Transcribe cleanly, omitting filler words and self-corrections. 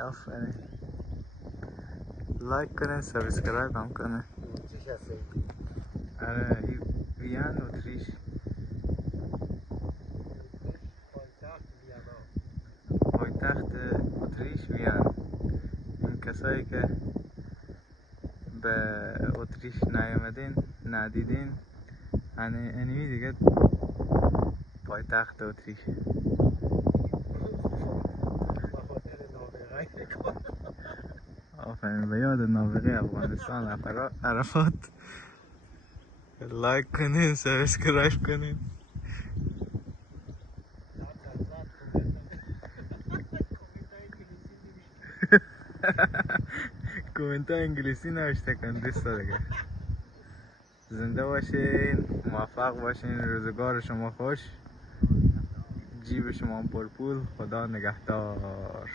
آفرین. لایک کنین، سابسکرایب هم کنین. چیش هستی؟ آره وین اتریش. پایتخت اتریش وین. این کسایی که به اتریش نیامدین ندیدین انیمی دیگه پایتخت اتریش. آفرین، به یاد نابغه افغانستان عرفات. لایک کنین، سابسکرایب کنین. کومنت های انگلیسی نوشته کن دوستا دیگه. زنده باشین، موفق باشین، روزگار شما خوش، جیب شما پرپول، خدا نگهدار.